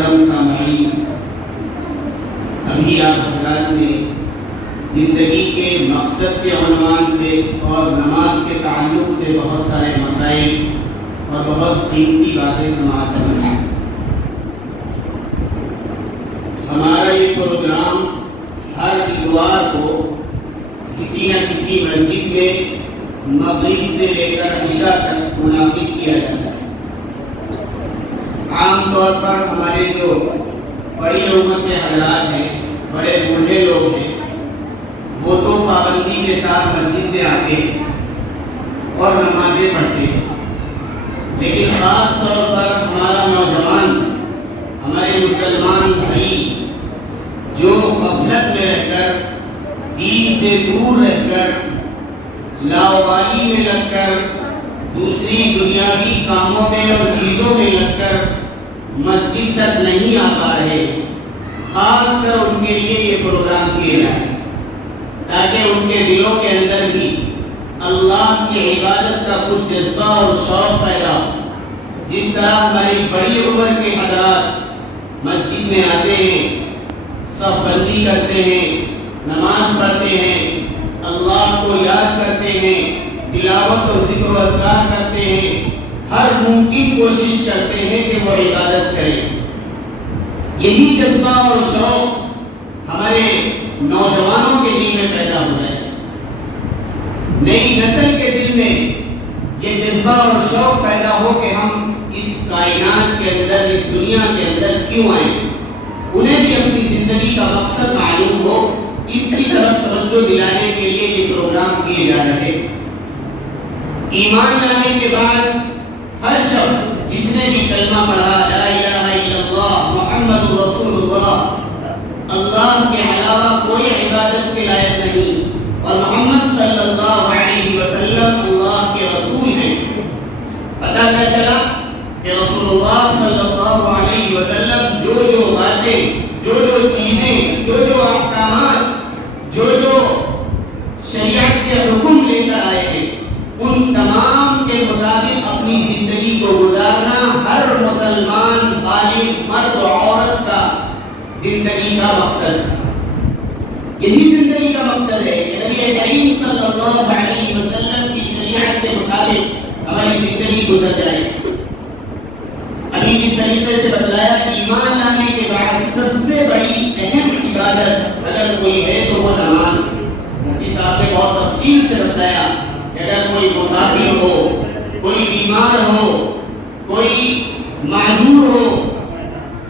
محترم سامعین، ابھی آپ حضرات نے زندگی کے مقصد کے عنوان سے اور نماز کے تعلق سے بہت سارے مسائل اور بہت قیمتی باتیں سماعت فرمائیں۔ ہمارا یہ پروگرام ہر اتوار کو کسی نہ کسی مسجد میں مغرب سے لے کر عشاء تک منعقد کیا جاتا ہے۔ عام طور پر ہمارے جو بڑی امت کے حضرات ہیں، بڑے بوڑھے لوگ ہیں، وہ تو پابندی کے ساتھ مسجد میں آتے ہیں اور نمازیں پڑھتے ہیں، لیکن خاص طور پر ہمارا نوجوان، ہمارے مسلمان بھائی جو غفلت میں رہ کر، دین سے دور رہ کر، لاوبالی میں لگ کر، دوسری دنیاوی کاموں میں اور چیزوں میں لگ کر مسجد تک نہیں آ پا رہے، خاص کر ان کے لیے یہ پروگرام کیے جائے تاکہ ان کے دلوں کے اندر بھی اللہ کی عبادت کا کچھ جذبہ اور شوق پیدا ہو۔ جس طرح ہماری بڑی عمر کے حضرات مسجد میں آتے ہیں، صف بندی کرتے ہیں، نماز پڑھتے ہیں، اللہ کو یاد کرتے ہیں، تلاوت اور ذکر و اذکار کرتے ہیں، ہر ممکن کوشش کرتے ہیں کہ وہ عبادت کریں۔ یہی جذبہ اور شوق ہمارے نوجوانوں کے دل میں پیدا ہو جائے، نئی نسل کے دل میں یہ جذبہ اور شوق پیدا ہو کہ ہم اس کائنات کے اندر، اس دنیا کے اندر کیوں آئے، انہیں بھی اپنی زندگی کا مقصد معلوم ہو۔ اس کی طرف توجہ دلانے کے لیے یہ پروگرام کیے جا رہے۔ ایمان لانے کے بعد ہر شخص جس نے بھی کلمہ پڑھا، لا الہ الا اللہ محمد رسول اللہ، اللہ کے علاوہ کوئی عبادت کے لائق نہیں اور محمد صلی اللہ علیہ وسلم اللہ کے رسول ہیں، پتہ کیا چلا کہ رسول اللہ صلی اللہ علیہ وسلم جو باتیں، جو چیزیں، جو احکامات، جو شریعت کے حکم لے کر آئے ہیں، ان تمام کے مطابق اپنی زندگی کو گزارنا ہر مسلمان بالغ مرد و عورت کا زندگی کا مقصد ہے۔ یہی زندگی کا مقصد ہے کہ نبی کریم صلی اللہ علیہ وسلم کی شریعت کے مطابق ہماری زندگی گزر جائے۔ ابھی جس طریقے سے بتلایا کہ ایمان لانے کے بعد سب سے بڑی اہم عبادت اگر کوئی ہے تو وہ نماز ہے۔ مفتی صاحب نے بہت تفصیل سے بتایا کہ اگر کوئی مسافر ہو، کوئی بیمار ہو، کوئی معذور ہو،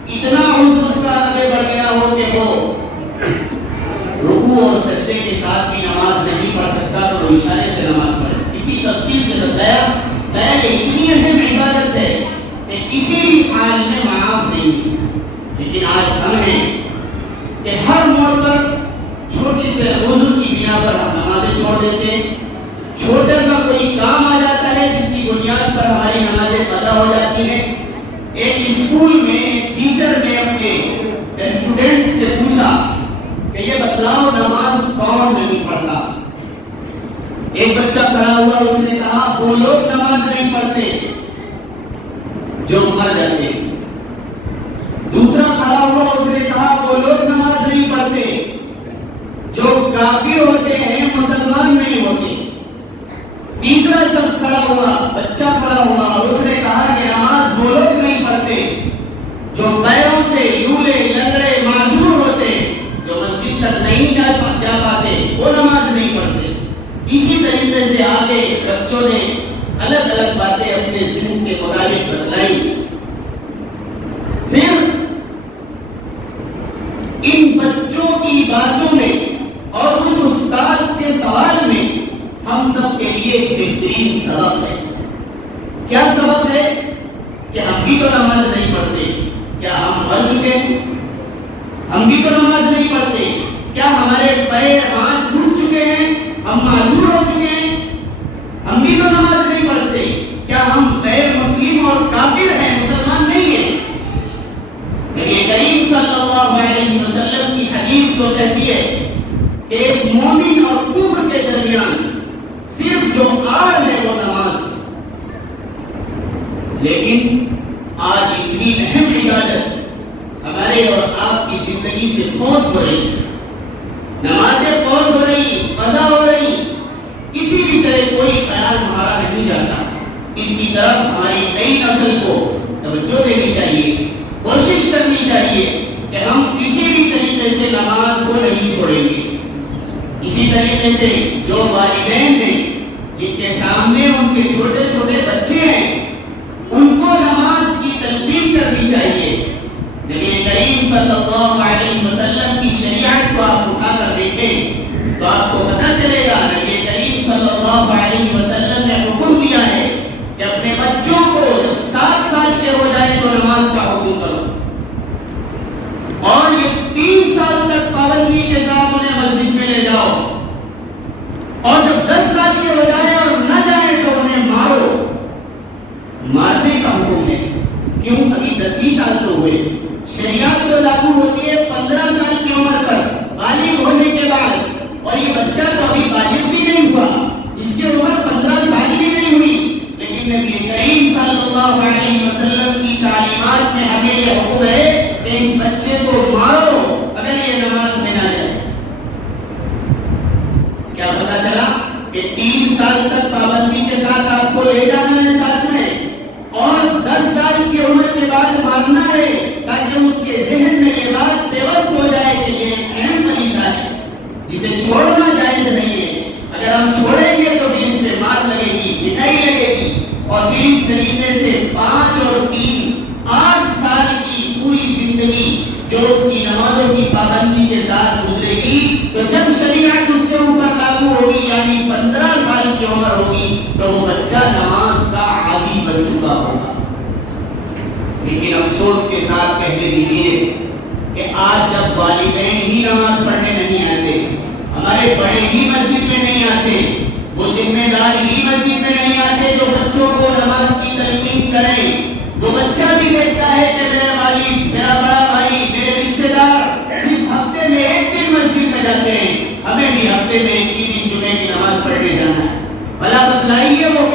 اتنا عذر اس کا آگے بڑھ گیا ہو کہ وہ رکوع اور سجدے کے ساتھ بھی نماز نہیں پڑھ سکتا تو وہ اشارے سے نماز پڑھے۔ اتنی تفصیل سے بتایا کہ اتنی اہم عبادت ہے کہ کسی بھی حال میں معاف نہیں۔ لیکن آج ہم ہیں کہ ہر موڑ پر چھوٹی سے عذر کی بنا پر ہم نمازیں چھوڑ دیتے ہیں، چھوٹا سا کوئی کام آ جاتا ہے جس کی بنیاد پر ہماری نمازیں قضا ہو جاتی ہیں۔ ایک اسکول میں ایک ٹیچر نے اپنے اسٹوڈنٹس سے پوچھا کہ یہ بتلاؤ نماز کون نہیں پڑھتا؟ ایک بچہ کھڑا ہوا، اس نے کہا وہ لوگ نماز نہیں پڑھتے جو مر جاتے ہیں۔ دوسرا کھڑا ہوا، اس نے کہا وہ لوگ نماز نہیں پڑھتے جو کافر ہوتے ہیں، مسلمان نہیں ہوتے۔ تیسرا شخص کھڑا ہوا، بچہ کھڑا ہوا، اس نے کہا کہ نماز وہ لوگ نہیں پڑھتے جو پیروں سے لولے لنگڑے معذور ہوتے، جو مسجد تک نہیں جا پاتے، وہ نماز نہیں پڑھتے۔ اسی طریقے سے آگے بچوں نے الگ الگ باتیں اپنے ذہن کے مطابق بتلائی۔ پھر ان بچوں کی باتوں میں اور اس استاد کے سوال میں ہم سب کے لیے ایک بہترین سبق ہے۔ کیا سبق ہے؟ کہ ہم بھی تو نماز نہیں پڑھتے، کیا ہم مر چکے ہیں؟ ہم بھی تو نماز نہیں پڑھتے، کیا ہمارے پیر ہاتھ ٹوٹ چکے ہیں؟ ہم معذور ہو چکے ہیں؟ ہم بھی تو نماز نہیں پڑھتے، کیا ہم غیر مسلم اور کافر ہیں، مسلمان نہیں ہیں؟ نبی کریم صلی اللہ علیہ وسلم کی حدیث کو کہتی ہے کہ ایک مومن اور کفر کے درمیان صرف جو آڑ ہے وہ نماز ہے۔ لیکن آج اتنی اہم عبادت زندگی سے فوت ہو رہی، نمازیں فوت ہو رہی، قضا ہو رہی، کسی بھی طرح کوئی خیال ہمارا نہیں جاتا۔ اس کی طرف ہماری نئی نسل کو توجہ دینی چاہیے، کوشش کرنی چاہیے کہ ہم کسی بھی طریقے سے نماز کو نہیں چھوڑیں گے۔ اسی طریقے سے جو والدین ہیں جن کے سامنے ان کے چھوٹے چھوٹے بچے ہیں، ان کو نماز کی تلقین کرنی چاہیے۔ نبی کریم صلی اللہ علیہ وسلم کی شریعت کو آپ اٹھا کر دیکھیں تو آپ کو پتہ چلے گا، نبی کریم صلی اللہ علیہ وسلم نے حکم دیا ہے کہ اپنے بچوں کو جب 7 سال کے ہو جائے تو نماز کا حکم کرو، اور یہ 3 سال تک پابندی کے ساتھ انہیں مسجد میں لے جاؤ، اور جب 10 سال کے ہو جائے اور نہ جائے تو انہیں مارو۔ مارنے کا حکم ہے، کیوں؟ ابھی 10 ہی سال تو ہوئے، شریعت تو لاگو ہوتی ہے 15 سال کی عمر پر، بالغ ہونے کے بعد، اور یہ بچہ تو ابھی بالغ بھی نہیں ہوا، اس کی عمر 15 سال بھی نہیں ہوئی، لیکن نبی کریم صلی اللہ علیہ وسلم کی تعلیمات میں ہمیں یہ حکم ہے کہ اس بچے کو مارو اگر یہ نماز میں نہ جائے۔ کیا پتا چلا کہ 3 سال تک پابندی کے ساتھ آپ کو لے جانا ہے ساتھ میں، اور 10 سال کی عمر کے بعد مارنا ہے، تاکہ اس کے ذہن میں یہ بات پیوست ہو جائے کہ یہ اہم فریضہ ہے جسے چھوڑنا جائز نہیں ہے۔ اگر ہم چھوڑیں گے تو بھی اس پہ مار لگے گی، پٹائی لگے گی، اور پھر اس طریقے سے 5 اور 3 8 سال کی پوری زندگی جو اس کی نمازوں کی پابندی کے ساتھ گزرے گی، تو جب شریعت اس کے اوپر لاگو ہوگی یعنی 15 سال کی عمر ہوگی تو وہ بچہ نماز کا عادی بن چکا ہوگا۔ لیکن افسوس کے ساتھ کہنے دیجیے کہ آج جب والدین ہی نماز پڑھنے نہیں آتے، ہمارے بڑے ہی مسجد میں نہیں آتے، وہ ذمہ دار ہی مسجد میں نہیں آتے جو بچوں کو نماز کی تلقین کریں، وہ بچہ بھی دیکھتا ہے کہ میرے والد، میرا بڑا بھائی، میرے رشتے دار صرف ہفتے میں 1 دن مسجد میں جاتے ہیں، ہمیں بھی ہفتے میں 1 ہی دن جمعے کی نماز پڑھنے جانا ہے۔ بھلا بتلائیے وہ